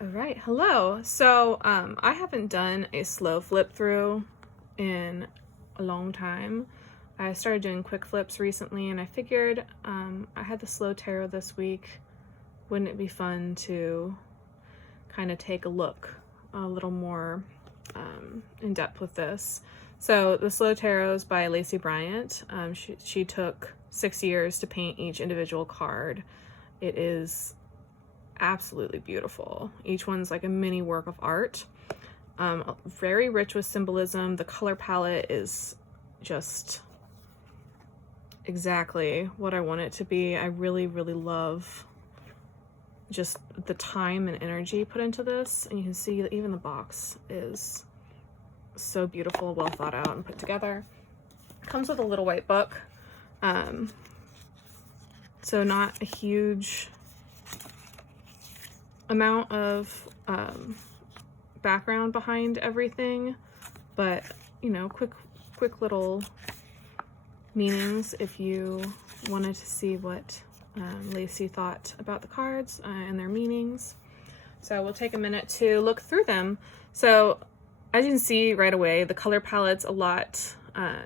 All right, hello. So I haven't done a slow flip through in a long time. I started doing quick flips recently, and I figured I had the slow tarot this week. Wouldn't it be fun to kind of take a look a little more in depth with this? So the slow tarot is by Lacey Bryant. She took 6 years to paint each individual card. It is absolutely beautiful. Each one's like a mini work of art. Very rich with symbolism. The color palette is just exactly what I want it to be. I really, really love just the time and energy put into this. And you can see that even the box is so beautiful, well thought out and put together. Comes with a little white book. So not a huge amount of background behind everything, but you know, quick little meanings if you wanted to see what Lacey thought about the cards and their meanings. So we'll take a minute to look through them. So as you can see right away, the color palette's a lot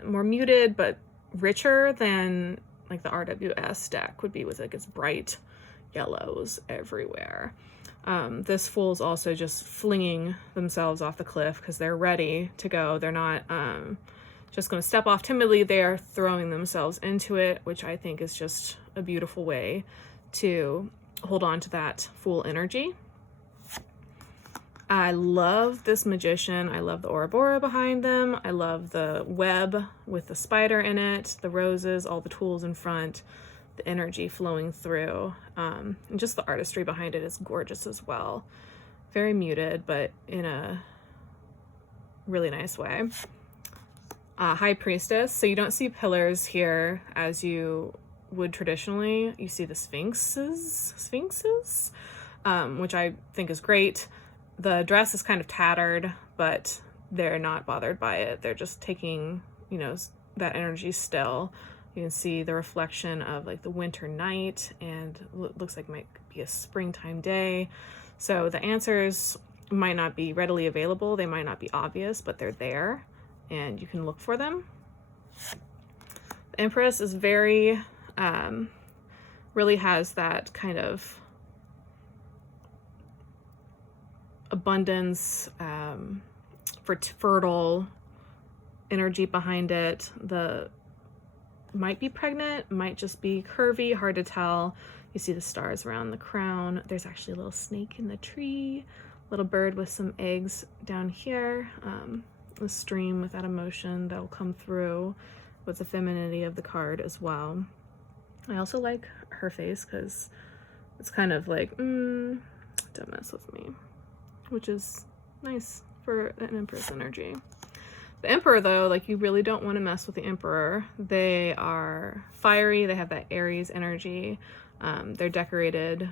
more muted but richer than like the RWS deck would be, with like its bright yellows everywhere. This fool's also just flinging themselves off the cliff because they're ready to go. They're not just going to step off timidly. They are throwing themselves into it, which I think is just a beautiful way to hold on to that fool energy. I love this magician. I love the Ouroboros behind them. I love the web with the spider in it, the roses, all the tools in front, the energy flowing through, and just the artistry behind it is gorgeous as well. Very muted, but in a really nice way. High Priestess. So you don't see pillars here as you would traditionally. You see the sphinxes, which I think is great. The dress is kind of tattered, but they're not bothered by it. They're just taking, you know, that energy still. You can see the reflection of like the winter night, and looks like it might be a springtime day. So the answers might not be readily available. They might not be obvious, but they're there and you can look for them. The Empress is very, really has that kind of abundance, fertile energy behind it. The might be pregnant, might just be curvy, hard to tell. You see the stars around the crown. There's actually a little snake in the tree, little bird with some eggs down here, a stream with that emotion that'll come through with the femininity of the card as well. I also like her face because it's kind of like, don't mess with me, which is nice for an Empress energy. The Emperor, though, like, you really don't want to mess with the Emperor. They are fiery. They have that Aries energy. They're decorated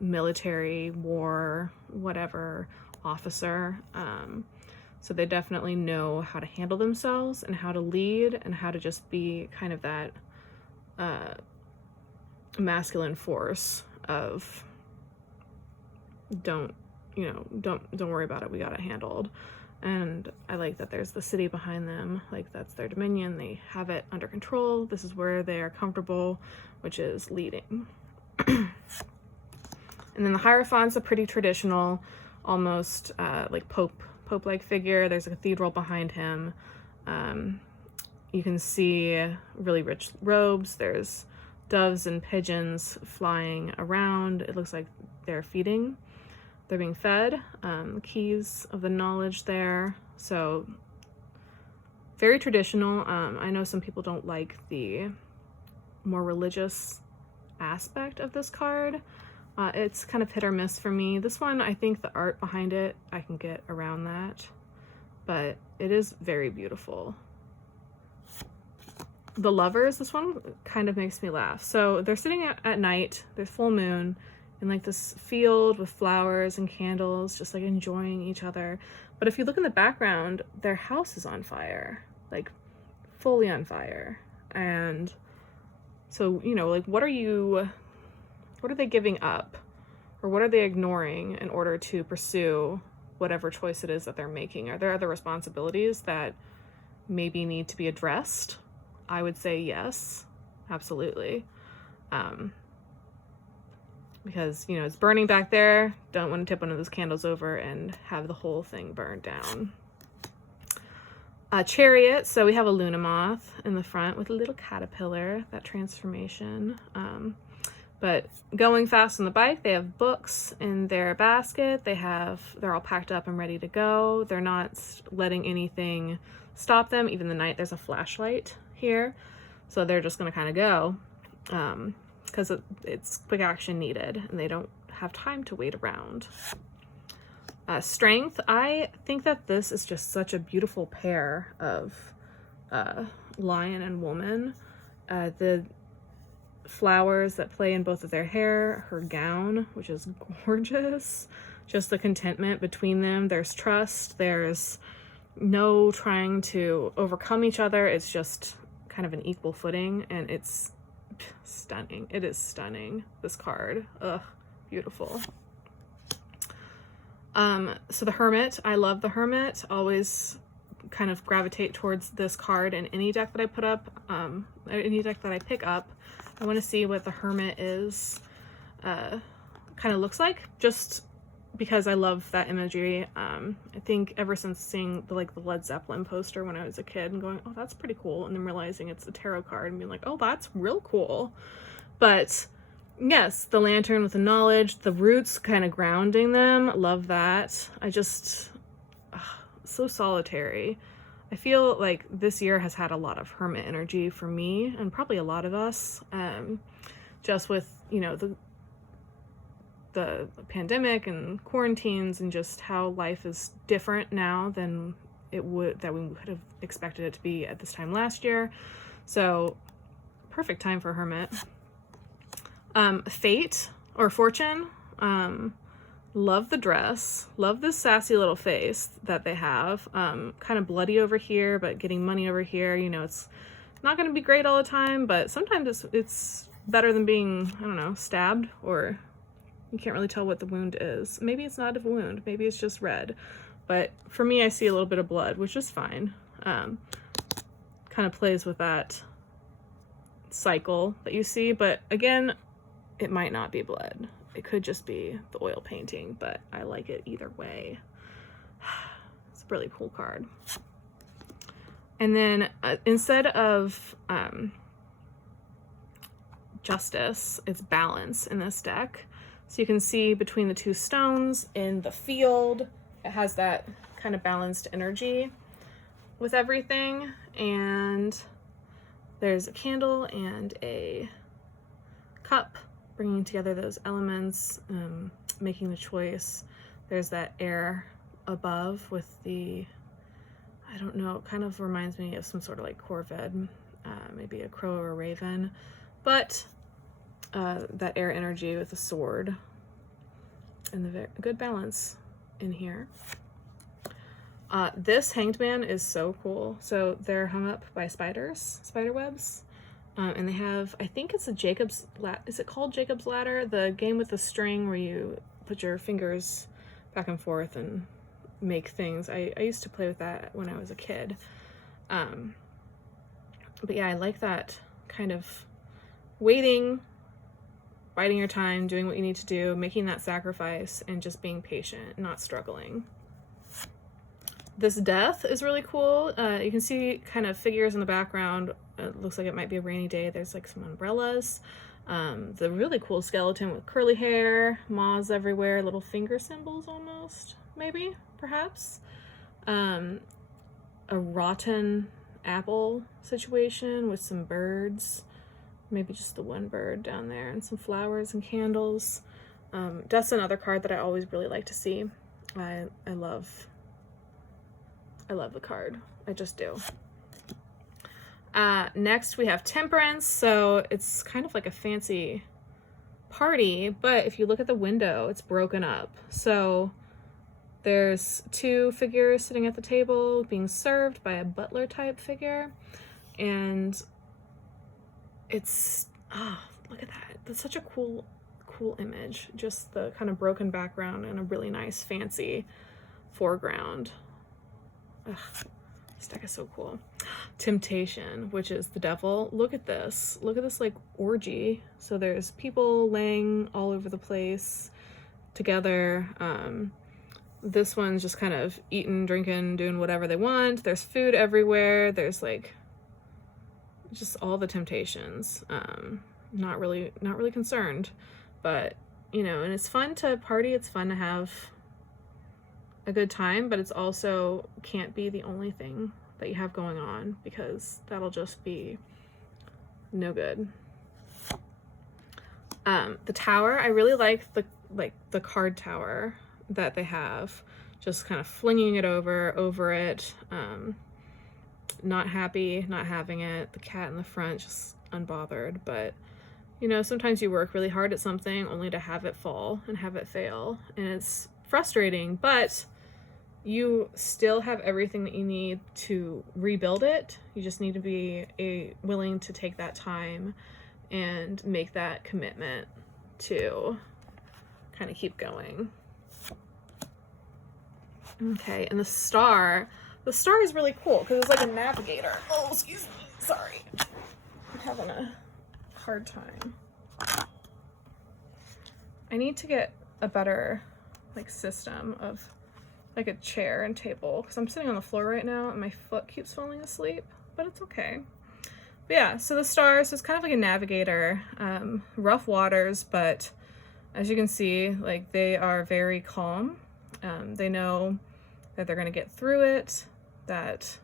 military, war, whatever officer. So they definitely know how to handle themselves and how to lead and how to just be kind of that masculine force of don't worry about it. We got it handled. And I like that there's the city behind them, like that's their dominion. They have it under control. This is where they are comfortable, which is leading. And then the Hierophant's a pretty traditional, almost like Pope-like figure. There's a cathedral behind him. You can see really rich robes. There's doves and pigeons flying around. It looks like they're feeding. They're being fed, keys of the knowledge there. So very traditional. I know some people don't like the more religious aspect of this card. It's kind of hit or miss for me. This one, I think the art behind it, I can get around that, but it is very beautiful. The Lovers, this one kind of makes me laugh. So they're sitting at night, there's full moon, in like this field with flowers and candles, just like enjoying each other. But if you look in the background, their house is on fire, like fully on fire. And so, you know, like what are they giving up? or what are they ignoring in order to pursue whatever choice it is that they're making? Are there other responsibilities that maybe need to be addressed? I would say yes, absolutely. Because, you know, it's burning back there. Don't want to tip one of those candles over and have the whole thing burned down. Chariot, so we have a Luna moth in the front with a little caterpillar, that transformation. But going fast on the bike, they have books in their basket. They're all packed up and ready to go. They're not letting anything stop them. Even the night, there's a flashlight here. So they're just going to kind of go because it's quick action needed and they don't have time to wait around. Strength, I think that this is just such a beautiful pair of lion and woman. The flowers that play in both of their hair, her gown, which is gorgeous, just the contentment between them. There's trust, there's no trying to overcome each other. It's just kind of an equal footing, and it's stunning. It is stunning, this card. Ugh, beautiful. So the Hermit, I love the Hermit. Always kind of gravitate towards this card in any deck that I put up, any deck that I pick up. I want to see what the Hermit is, kind of looks like, just because I love that imagery. I think ever since seeing the Led Zeppelin poster when I was a kid and going, oh, that's pretty cool, and then realizing it's a tarot card and being like, oh, that's real cool. But yes, the lantern with the knowledge, the roots kind of grounding them. Love that. I just, so solitary. I feel like this year has had a lot of hermit energy for me and probably a lot of us. Just with, you know, the pandemic and quarantines and just how life is different now than we would have expected it to be at this time last year. So perfect time for hermit. Fate or fortune, love the dress, love this sassy little face that they have, kind of bloody over here but getting money over here. You know, it's not going to be great all the time, but sometimes it's better than being, I don't know, stabbed, or you can't really tell what the wound is. Maybe it's not a wound, maybe it's just red, but for me I see a little bit of blood, which is fine. Kind of plays with that cycle that you see, but again, it might not be blood. It could just be the oil painting, but I like it either way. It's a really cool card. And then instead of justice, it's balance in this deck. So you can see between the two stones in the field, it has that kind of balanced energy with everything. And there's a candle and a cup, bringing together those elements, making the choice. There's that air above with the, I don't know, it kind of reminds me of some sort of like corvid, maybe a crow or a raven, but that air energy with the sword and the good balance in here. This hanged man is so cool. So they're hung up by spider webs. And they have, I think it's a Jacob's ladder. Is it called Jacob's Ladder? The game with the string where you put your fingers back and forth and make things. I used to play with that when I was a kid. But yeah, I like that kind of waiting, biding your time, doing what you need to do, making that sacrifice, and just being patient, not struggling. This death is really cool. You can see kind of figures in the background. It looks like it might be a rainy day. There's like some umbrellas. The really cool skeleton with curly hair, moths everywhere, little finger symbols almost, maybe, perhaps. A rotten apple situation with some birds, maybe just the one bird down there, and some flowers and candles. That's another card that I always really like to see. I love the card. I just do. Next we have Temperance. So it's kind of like a fancy party, but if you look at the window, it's broken up. So there's two figures sitting at the table being served by a butler type figure. And it's, look at that. That's such a cool cool image. Just the kind of broken background and a really nice fancy foreground. Ugh, this deck is so cool. Temptation, which is the devil. Look at this. Look at this like orgy. So there's people laying all over the place together. This one's just kind of eating, drinking, doing whatever they want. There's food everywhere. There's like just all the temptations. Not really concerned, but you know, and it's fun to party. It's fun to have a good time, but it's also can't be the only thing that you have going on, because that'll just be no good. The tower, I really like the card tower that they have, just kind of flinging it over it. Not happy, not having it. The cat in the front, just unbothered. But you know, sometimes you work really hard at something only to have it fall and have it fail, and it's frustrating, but you still have everything that you need to rebuild it. You just need to be willing to take that time and make that commitment to kind of keep going. Okay, and the star is really cool because it's like a navigator. Oh, excuse me, sorry. I'm having a hard time. I need to get a better like system of like a chair and table, because I'm sitting on the floor right now and my foot keeps falling asleep, but it's okay. But yeah, so the stars is kind of like a navigator, rough waters, but as you can see, like they are very calm. They know that they're going to get through it, that,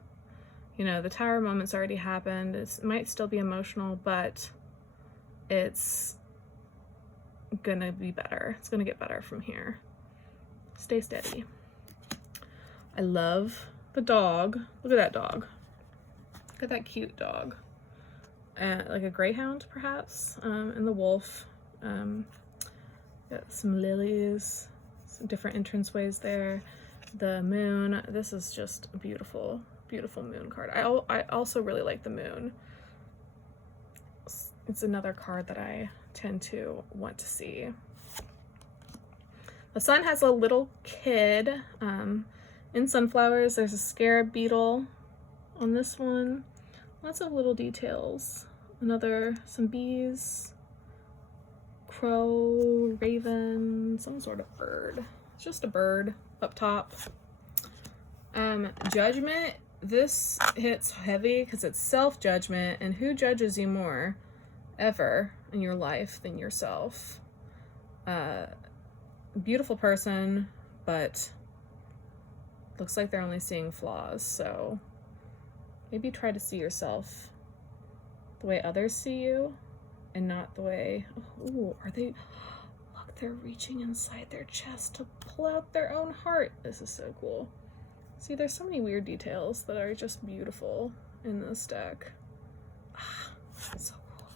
you know, the tower moment's already happened. It might still be emotional, but it's gonna be better. It's gonna get better from here. Stay steady. I love the dog. Look at that dog. Look at that cute dog. Like a greyhound, perhaps. And the wolf. Got some lilies, some different entranceways there. The moon. This is just a beautiful, beautiful moon card. I also really like the moon. It's another card that I tend to want to see. The sun has a little kid. In sunflowers, there's a scarab beetle on this one. Lots of little details. Some bees, crow, raven, some sort of bird. It's just a bird up top. Judgment, this hits heavy because it's self-judgment, and who judges you more ever in your life than yourself? Beautiful person, but looks like they're only seeing flaws, so maybe try to see yourself the way others see you and not the way, ooh, are they, look, they're reaching inside their chest to pull out their own heart. This is so cool. See, there's so many weird details that are just beautiful in this deck. So cool.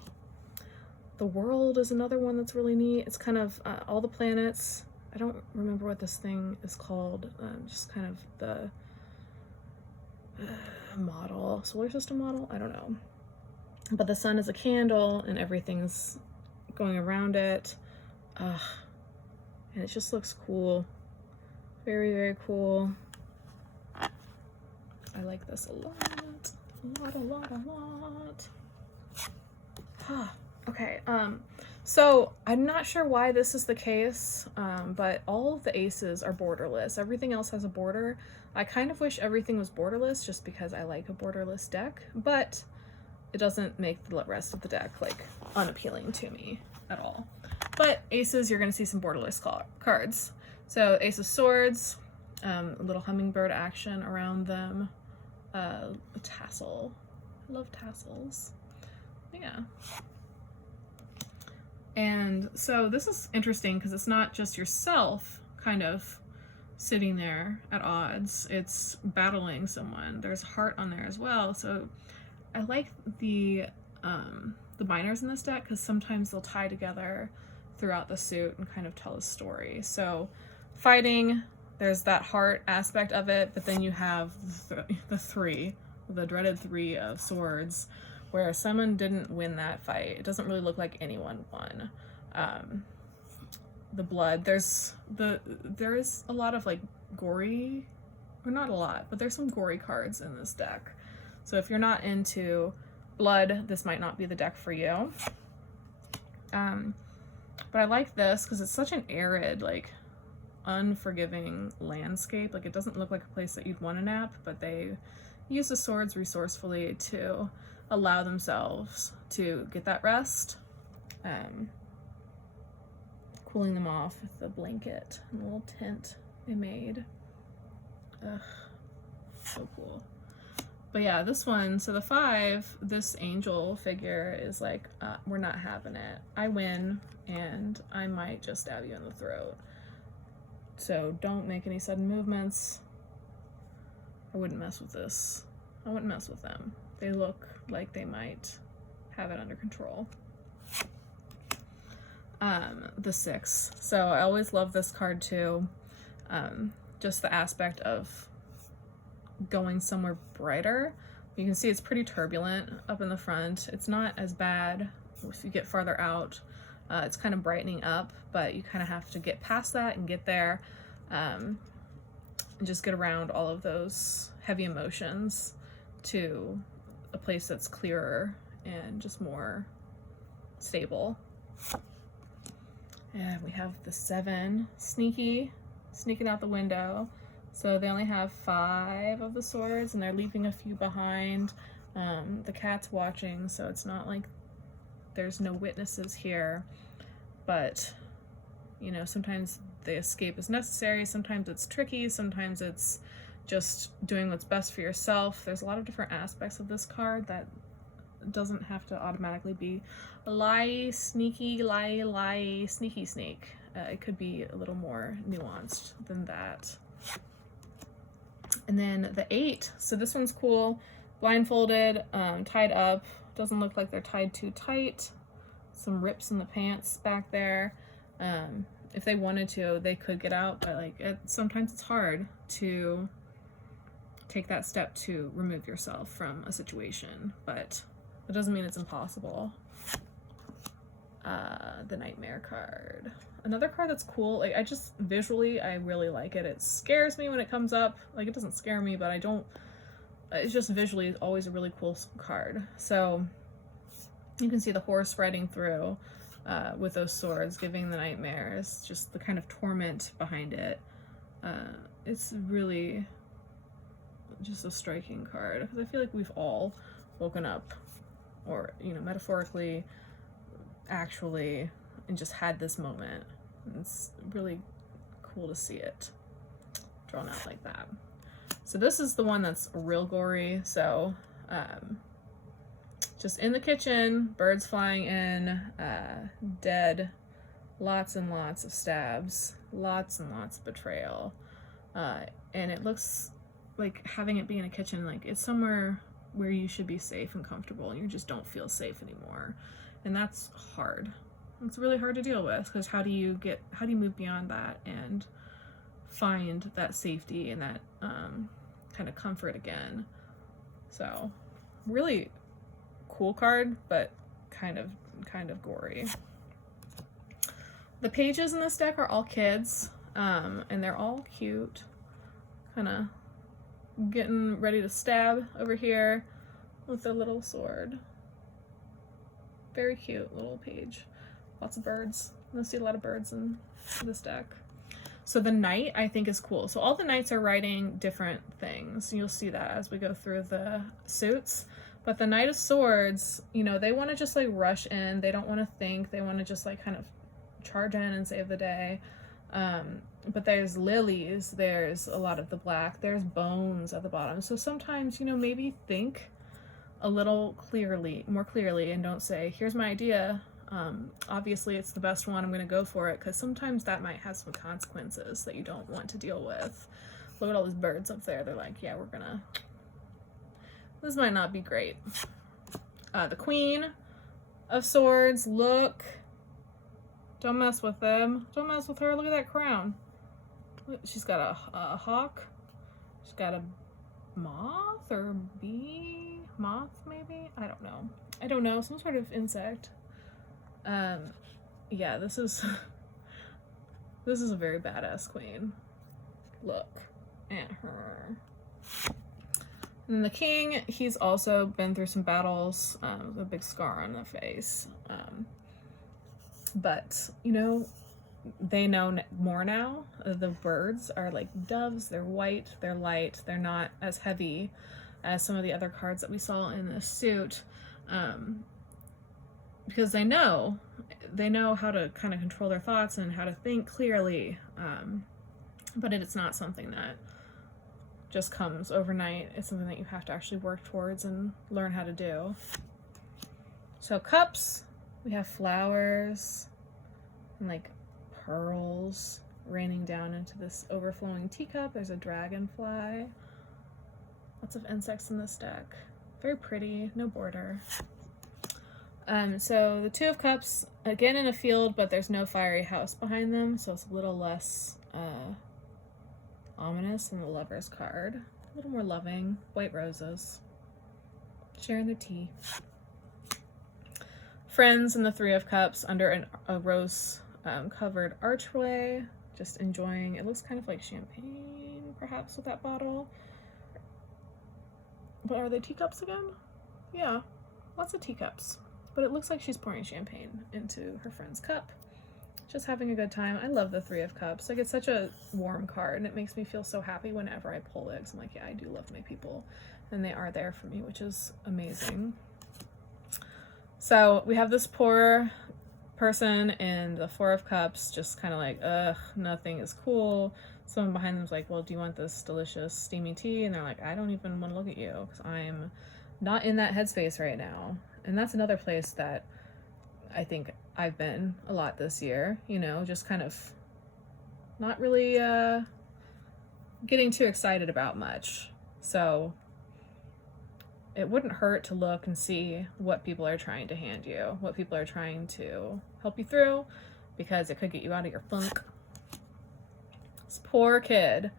The world is another one that's really neat. It's kind of all the planets. I don't remember what this thing is called. Just kind of the model, solar system model. I don't know. But the sun is a candle and everything's going around it. And it just looks cool. Very, very cool. I like this a lot. Okay, so I'm not sure why this is the case, but all of the aces are borderless. Everything else has a border. I kind of wish everything was borderless just because I like a borderless deck, but it doesn't make the rest of the deck like unappealing to me at all. But aces, you're going to see some borderless cards. So Ace of Swords, a little hummingbird action around them, a tassel. I love tassels. Yeah. And so this is interesting because it's not just yourself kind of sitting there at odds. It's battling someone. There's heart on there as well. So I like the minors in this deck because sometimes they'll tie together throughout the suit and kind of tell a story. So fighting, there's that heart aspect of it, but then you have the dreaded 3 of swords, where someone didn't win that fight. It doesn't really look like anyone won. the blood. There is a lot of like gory, or not a lot, but there's some gory cards in this deck. So if you're not into blood, this might not be the deck for you. But I like this because it's such an arid, like unforgiving landscape. Like it doesn't look like a place that you'd want to nap, but they use the swords resourcefully to allow themselves to get that rest. Cooling them off with the blanket and the little tent they made. Ugh, so cool. But yeah, this one, so the 5, this angel figure is like, we're not having it. I win, and I might just stab you in the throat. So don't make any sudden movements. I wouldn't mess with this. I wouldn't mess with them. They look like they might have it under control. The 6. So I always love this card too. Just the aspect of going somewhere brighter. You can see it's pretty turbulent up in the front. It's not as bad if you get farther out. It's kind of brightening up, but you kind of have to get past that and get there, and just get around all of those heavy emotions to a place that's clearer and just more stable. And we have the 7, sneaking out the window. So they only have 5 of the swords, and they're leaving a few behind. The cat's watching, so it's not like there's no witnesses here. But, you know, sometimes the escape is necessary, sometimes it's tricky, sometimes it's just doing what's best for yourself. There's a lot of different aspects of this card that doesn't have to automatically be sneaky. It could be a little more nuanced than that. And then the 8, so this one's cool. Blindfolded, tied up. Doesn't look like they're tied too tight. Some rips in the pants back there. If they wanted to, they could get out, but like sometimes it's hard to take that step to remove yourself from a situation, but it doesn't mean it's impossible. The Nightmare card. Another card that's cool, like I just visually, I really like it. It scares me when it comes up. Like it doesn't scare me, but it's just visually always a really cool card. So you can see the horse riding through with those swords, giving the nightmares, just the kind of torment behind it. It's really just a striking card because I feel like we've all woken up, or, you know, metaphorically, actually, and just had this moment. It's really cool to see it drawn out like that. So this is the one that's real gory. So just in the kitchen, birds flying in, dead, lots and lots of stabs, lots and lots of betrayal. And it looks like, having it be in a kitchen, like it's somewhere where you should be safe and comfortable, and you just don't feel safe anymore. And that's hard. It's really hard to deal with, because how do you move beyond that and find that safety and that kind of comfort again? So really cool card, but kind of gory. The pages in this deck are all kids, and they're all cute, kind of getting ready to stab over here with their little sword. Very cute little page. Lots of birds. I'm gonna see a lot of birds in this deck. So the knight, I think, is cool. So all the knights are writing different things. You'll see that as we go through the suits. But the Knight of Swords, you know, they want to just like rush in. They don't want to think. They want to just like kind of charge in and save the day. But there's lilies. There's a lot of the black. There's bones at the bottom. So sometimes, you know, maybe think a little more clearly, and don't say, here's my idea. Obviously it's the best one, I'm going to go for it, because sometimes that might have some consequences that you don't want to deal with. Look at all these birds up there. They're like, yeah, this might not be great. The Queen of Swords, look. Don't mess with them. Don't mess with her. Look at that crown. She's got a hawk. She's got a moth or bee? Moth, maybe? I don't know. Some sort of insect. Yeah, this is This is a very badass queen. Look at her. And then the king, he's also been through some battles, with a big scar on the face. But, you know, they know more now. The birds are like doves. They're white, they're light, they're not as heavy as some of the other cards that we saw in this suit. Because they know how to kind of control their thoughts and how to think clearly. But it's not something that just comes overnight. It's something that you have to actually work towards and learn how to do. So cups, we have flowers and like pearls raining down into this overflowing teacup. There's a dragonfly. Lots of insects in this deck. Very pretty, no border. So the Two of Cups, again in a field, but there's no fiery house behind them, so it's a little less ominous than the Lover's card. A little more loving. White roses. Sharing their tea. Friends and the Three of Cups under a rose covered archway. Just enjoying, it looks kind of like champagne, perhaps, with that bottle. But are they teacups again? Yeah, lots of teacups. But it looks like she's pouring champagne into her friend's cup. Just having a good time. I love the Three of Cups. Like, it's such a warm card, and it makes me feel so happy whenever I pull it. 'Cause I'm like, yeah, I do love my people, and they are there for me, which is amazing. So we have this poor person in the Four of Cups, just kind of like, ugh, nothing is cool. Someone behind them's like, well, do you want this delicious steamy tea? And they're like, I don't even want to look at you because I'm not in that headspace right now. And that's another place that I think I've been a lot this year, you know, just kind of not really getting too excited about much. So it wouldn't hurt to look and see what people are trying to hand you, what people are trying to help you through, because it could get you out of your funk. This poor kid.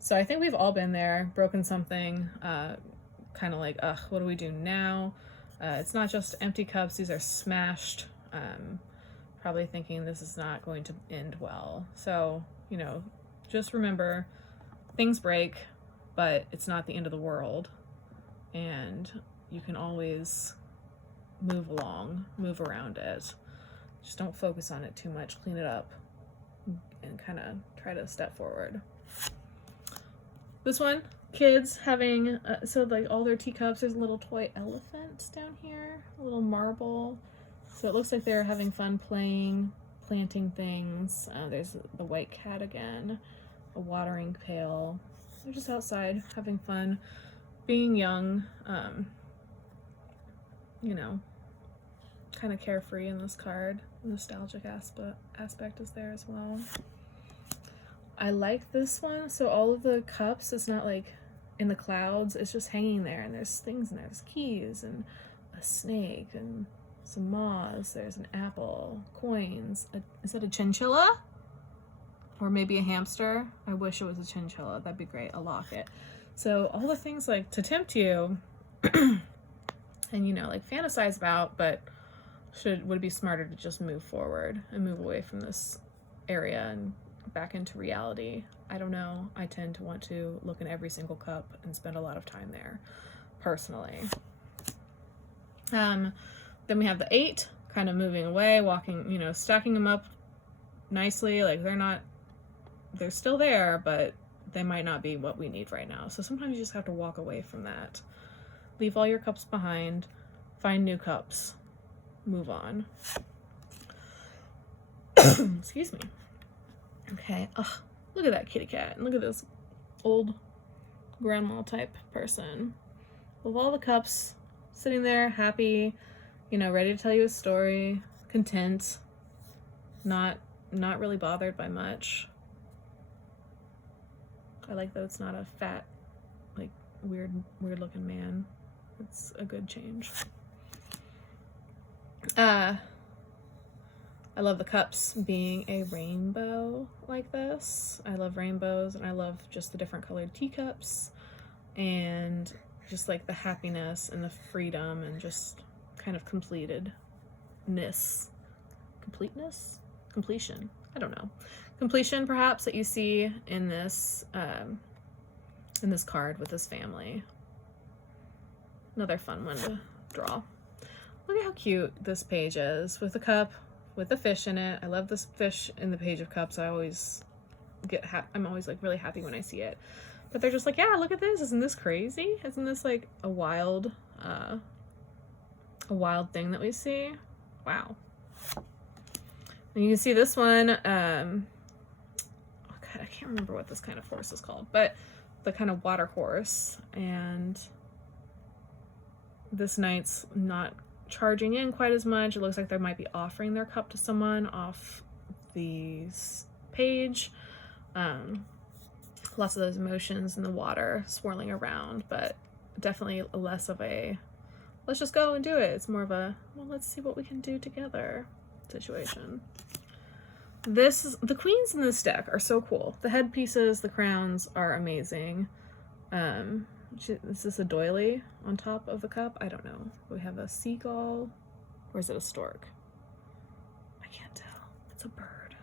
So I think we've all been there, broken something, kind of like, ugh, what do we do now? It's not just empty cups, these are smashed, probably thinking this is not going to end well. So, you know, just remember, things break, but it's not the end of the world. And you can always move along, move around it. Just don't focus on it too much, clean it up, and kind of try to step forward. This one, kids having, so like all their teacups, there's a little toy elephant down here, a little marble. So it looks like they're having fun playing, planting things. There's the white cat again, a watering pail. They're just outside having fun, being young, you know, kind of carefree in this card. The nostalgic aspect is there as well. I like this one. So all of the cups, it's not like in the clouds, it's just hanging there, and there's things in there. There's keys and a snake and some moths. There's an apple, coins. Is that a chinchilla? Or maybe a hamster? I wish it was a chinchilla. That'd be great. A locket. So all the things like to tempt you and, you know, like fantasize about, but would it be smarter to just move forward and move away from this area and back into reality? I don't know. I tend to want to look in every single cup and spend a lot of time there, personally. Then we have the 8, kind of moving away, walking, you know, stacking them up nicely. Like they're still there, but they might not be what we need right now. So sometimes you just have to walk away from that. Leave all your cups behind, find new cups, move on. Excuse me. Okay, ugh, look at that kitty cat, and look at this old grandma type person with all the cups sitting there, happy, you know, ready to tell you a story, content, not really bothered by much. I like that it's not a fat, like, weird looking man. It's a good change. I love the cups being a rainbow like this. I love rainbows, and I love just the different colored teacups, and just like the happiness and the freedom and just kind of completion. I don't know, completion perhaps that you see in this card with this family. Another fun one to draw. Look at how cute this page is with the cup, with the fish in it. I love this fish in the Page of Cups. I'm always like really happy when I see it. But they're just like, yeah, look at this. Isn't this crazy? Isn't this like a wild thing that we see? Wow. And you can see this one, oh God, I can't remember what this kind of horse is called, but the kind of water horse. And this knight's not charging in quite as much. It looks like they might be offering their cup to someone off the page. Lots of those emotions in the water swirling around, but definitely less of a let's just go and do it. It's more of a, well, let's see what we can do together situation. The queens in this deck are so cool. The headpieces, the crowns are amazing. Is this a doily on top of the cup? I don't know. We have a seagull, or is it a stork? I can't tell. It's a bird.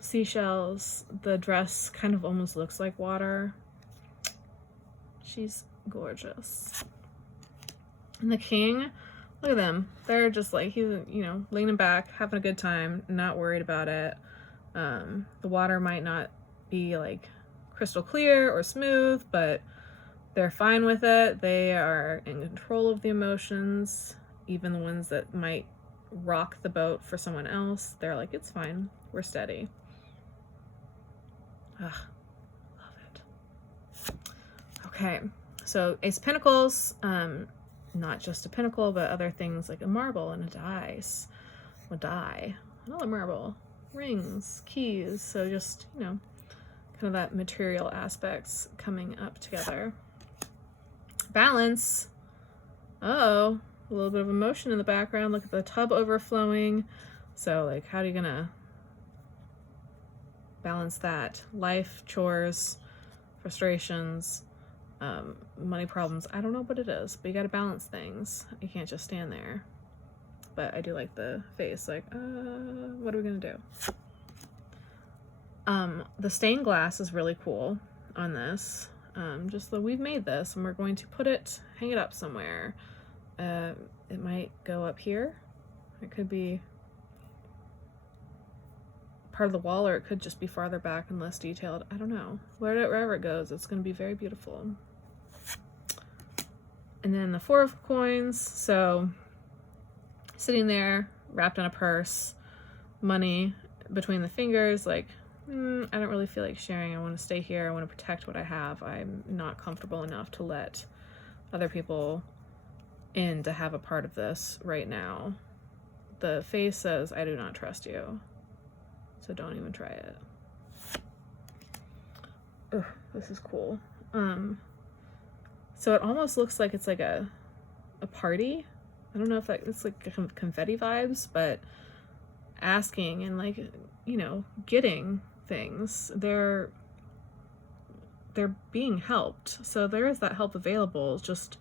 Seashells. The dress kind of almost looks like water. She's gorgeous. And the king, look at them. They're just like, he's, you know, leaning back, having a good time, not worried about it. The water might not be like crystal clear or smooth, but they're fine with it. They are in control of the emotions, even the ones that might rock the boat for someone else. They're like, it's fine. We're steady. Love it. Okay, so Ace of Pentacles, not just a pinnacle, but other things like a marble and a die, another marble, rings, keys. So just, you know, kind of that material aspects coming up together. Balance. Uh-oh, a little bit of emotion in the background. Look at the tub overflowing. So like, how are you gonna balance that? Life, chores, frustrations, money problems. I don't know what it is, but you got to balance things. You can't just stand there. But I do like the face, like, what are we gonna do? The stained glass is really cool on this. Just that we've made this and we're going to hang it up somewhere. It might go up here. It could be part of the wall, or it could just be farther back and less detailed. I don't know. Wherever it goes, it's going to be very beautiful. And then the Four of Coins. So sitting there, wrapped in a purse, money between the fingers, like, I don't really feel like sharing. I want to stay here. I want to protect what I have. I'm not comfortable enough to let other people in to have a part of this right now. The face says, I do not trust you. So don't even try it. Ugh, this is cool. So it almost looks like it's like a party. I don't know if it's like confetti vibes, but asking and like, you know, getting things. They're being helped. So there is that help available, just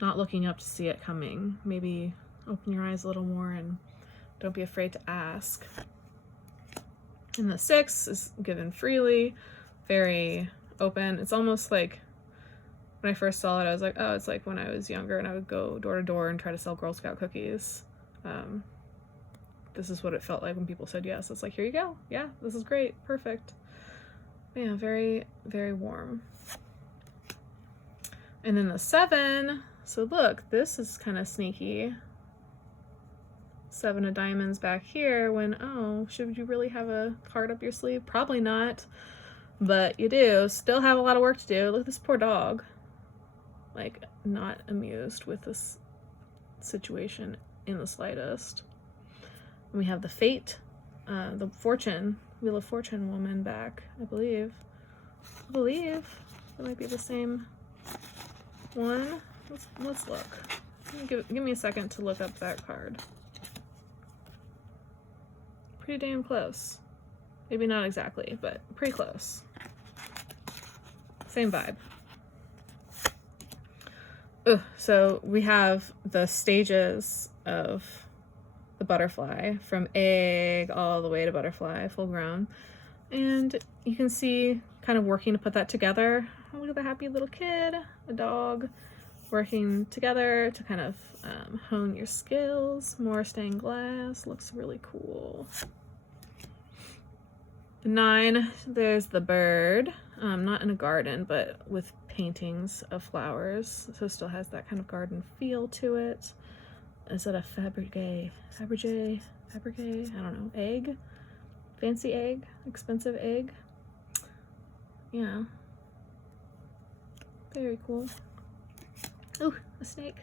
not looking up to see it coming. Maybe open your eyes a little more and don't be afraid to ask. And the 6 is given freely, very open. It's almost like, when I first saw it, I was like, oh, it's like when I was younger and I would go door to door and try to sell Girl Scout cookies. This is what it felt like when people said yes. It's like, here you go. Yeah, this is great. Perfect. Yeah, very, very warm. And then the 7. So look, this is kind of sneaky. 7 of diamonds back here when, oh, should you really have a card up your sleeve? Probably not, but you do. Still have a lot of work to do. Look at this poor dog. Like, not amused with this situation in the slightest. And we have the Fate, the Fortune, Wheel of Fortune woman back, I believe. It might be the same one. Let's look. Give me a second to look up that card. Pretty damn close. Maybe not exactly, but pretty close. Same vibe. So we have the stages of the the butterfly from egg all the way to butterfly, full grown. And you can see kind of working to put that together. Oh, look at the happy little kid, a dog, working together to kind of hone your skills. More stained glass, looks really cool. 9, there's the bird, not in a garden, but with paintings of flowers, so it still has that kind of garden feel to it. Is that a Fabergé? I don't know, egg? Fancy egg? Expensive egg? Yeah. Very cool. Ooh, a snake.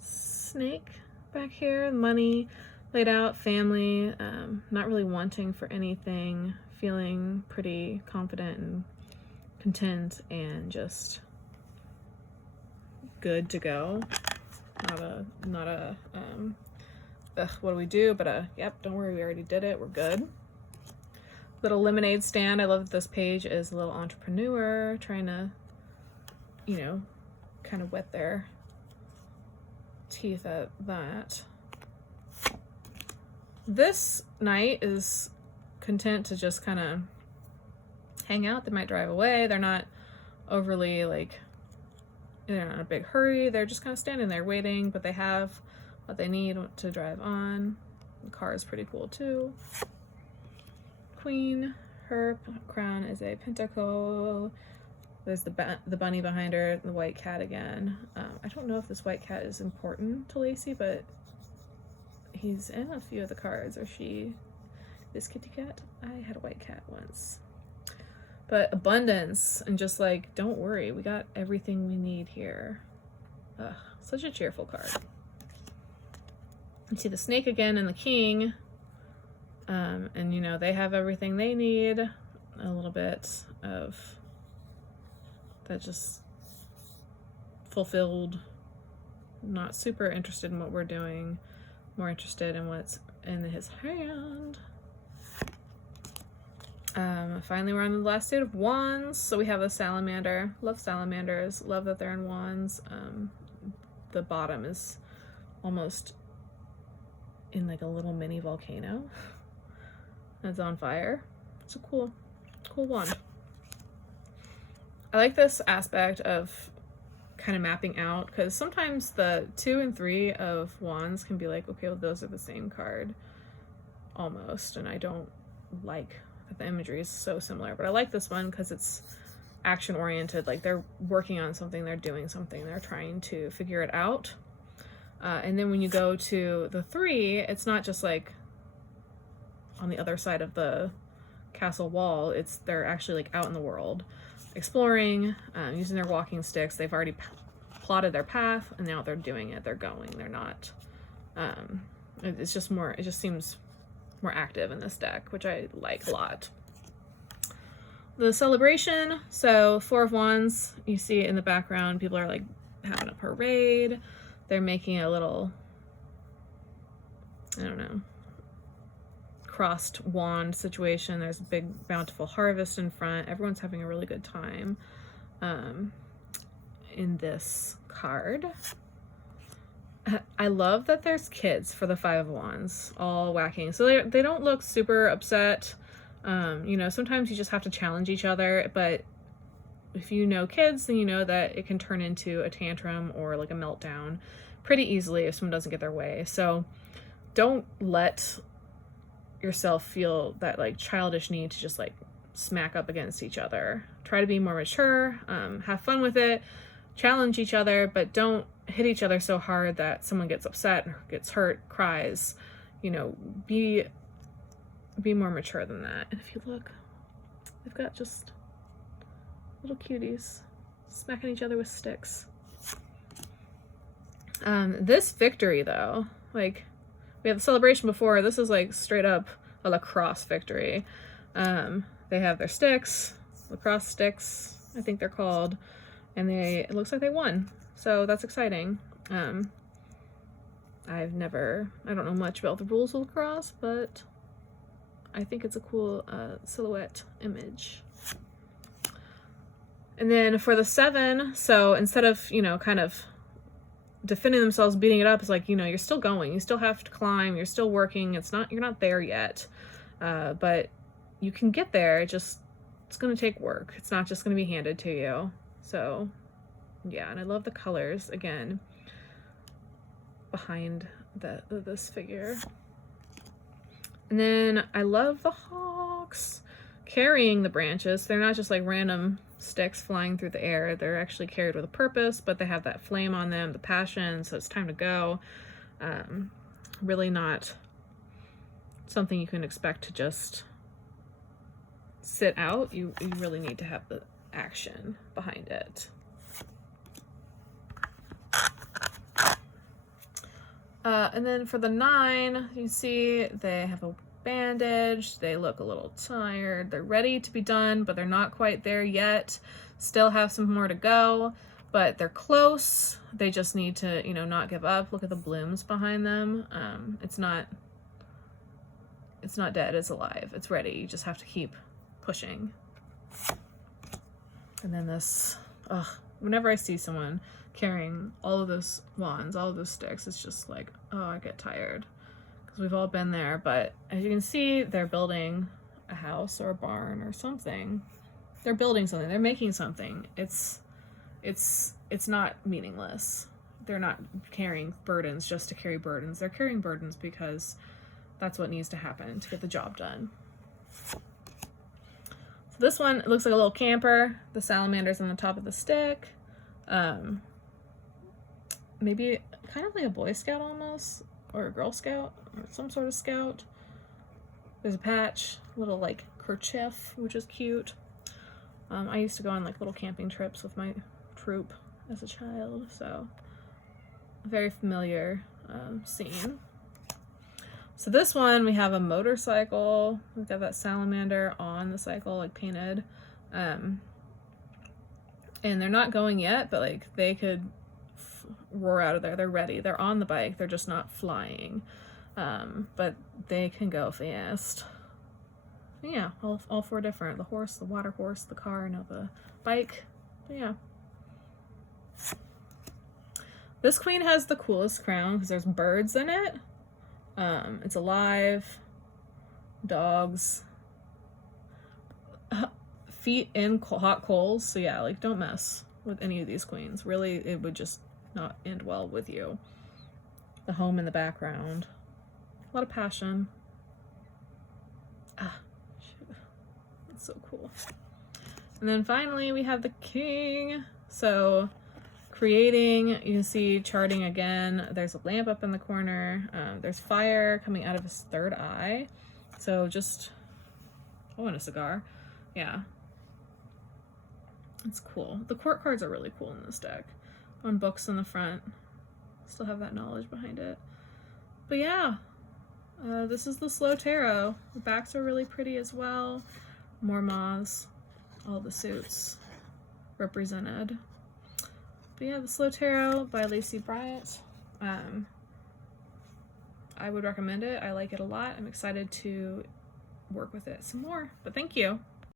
Snake back here, money laid out, family, not really wanting for anything, feeling pretty confident and content and just good to go. Not a what do we do? But yep, don't worry, we already did it, we're good. Little lemonade stand. I love that this page is a little entrepreneur trying to, you know, kind of wet their teeth at that. This knight is content to just kind of hang out. They might drive away. They're not overly like, they're not in a big hurry. They're just kind of standing there waiting, but they have what they need to drive on. The car is pretty cool too. Queen, her crown is a pentacle. There's the bunny behind her, the white cat again. I don't know if this white cat is important to Lacey, but he's in a few of the cards. Or she, this kitty cat. I had a white cat once. But abundance and just like, don't worry, we got everything we need here. Ugh, such a cheerful card. You see the snake again and the king. And you know, they have everything they need. A little bit of that just fulfilled, not super interested in what we're doing, more interested in what's in his hand. Finally, we're on the last suit of wands. So we have a salamander. Love salamanders. Love that they're in wands. The bottom is almost in like a little mini volcano. It's on fire. It's a cool wand. I like this aspect of kind of mapping out, because sometimes the 2 and 3 of wands can be like, okay, well, those are the same card almost, and I don't like that the imagery is so similar, but I like this one because it's action oriented. Like they're working on something, they're doing something, they're trying to figure it out. And then when you go to the 3, it's not just like on the other side of the castle wall, they're actually like out in the world exploring, using their walking sticks. They've already plotted their path and now they're doing it. They're going. They're not it's just more, it just seems more active in this deck, which I like a lot. The celebration, so 4 of wands, you see in the background, people are like having a parade. They're making a little, I don't know, crossed wand situation. There's a big bountiful harvest in front. Everyone's having a really good time in this card. I love that there's kids for the 5 of wands, all whacking. So they don't look super upset. You know, sometimes you just have to challenge each other, but if you know kids, then you know that it can turn into a tantrum or like a meltdown pretty easily if someone doesn't get their way. So don't let yourself feel that like childish need to just like smack up against each other. Try to be more mature, have fun with it, challenge each other, but don't hit each other so hard that someone gets upset or gets hurt, cries. You know, be more mature than that. And if you look, they've got just little cuties smacking each other with sticks. This victory though, like we had the celebration before, this is like straight up a lacrosse victory. They have their sticks, lacrosse sticks, I think they're called, and it looks like they won. So that's exciting. I don't know much about the rules of lacrosse, but I think it's a cool silhouette image. And then for the 7, so instead of, you know, kind of defending themselves, beating it up, is like, you know, you're still going, you still have to climb, you're still working. You're not there yet, but you can get there. It's going to take work. It's not just going to be handed to you. So yeah, and I love the colors again behind this figure. And then I love the hawks carrying the branches. They're not just like random sticks flying through the air. They're actually carried with a purpose, but they have that flame on them, the passion, so it's time to go. Really not something you can expect to just sit out. You really need to have the action behind it. And then for the 9, you see they have a bandage. They look a little tired. They're ready to be done, but they're not quite there yet. Still have some more to go, but they're close. They just need to, you know, not give up. Look at the blooms behind them. It's not dead, it's alive. It's ready. You just have to keep pushing. And then this, whenever I see someone carrying all of those wands, all of those sticks, it's just like, oh, I get tired, because we've all been there. But as you can see, they're building a house or a barn or something. They're building something. They're making something. It's not meaningless. They're not carrying burdens just to carry burdens. They're carrying burdens because that's what needs to happen to get the job done. So this one, it looks like a little camper. The salamander's on the top of the stick. Maybe kind of like a Boy Scout almost, or a Girl Scout, or some sort of scout. There's a patch, little like kerchief, which is cute. I used to go on like little camping trips with my troop as a child, so very familiar scene. So this one, we have a motorcycle. We've got that salamander on the cycle, like painted. And they're not going yet, but like they could roar out of there. They're ready. They're on the bike. They're just not flying. But they can go fast. Yeah, all 4 different. The horse, the water horse, the car, and now the bike. But yeah. This queen has the coolest crown because there's birds in it. It's alive. Dogs. Feet in hot coals. So yeah, like don't mess with any of these queens. Really, it would just not end well with you. The home in the background. A lot of passion. Shoot. That's so cool. And then finally we have the king. So creating, you can see charting again. There's a lamp up in the corner. There's fire coming out of his 3rd eye. So just, oh, and a cigar. Yeah. It's cool. The court cards are really cool in this deck. On books in the front. Still have that knowledge behind it. But yeah, this is the slow tarot. The backs are really pretty as well. More moths. All the suits represented. But yeah, the slow tarot by Lacey Bryant. I would recommend it. I like it a lot. I'm excited to work with it some more. But thank you.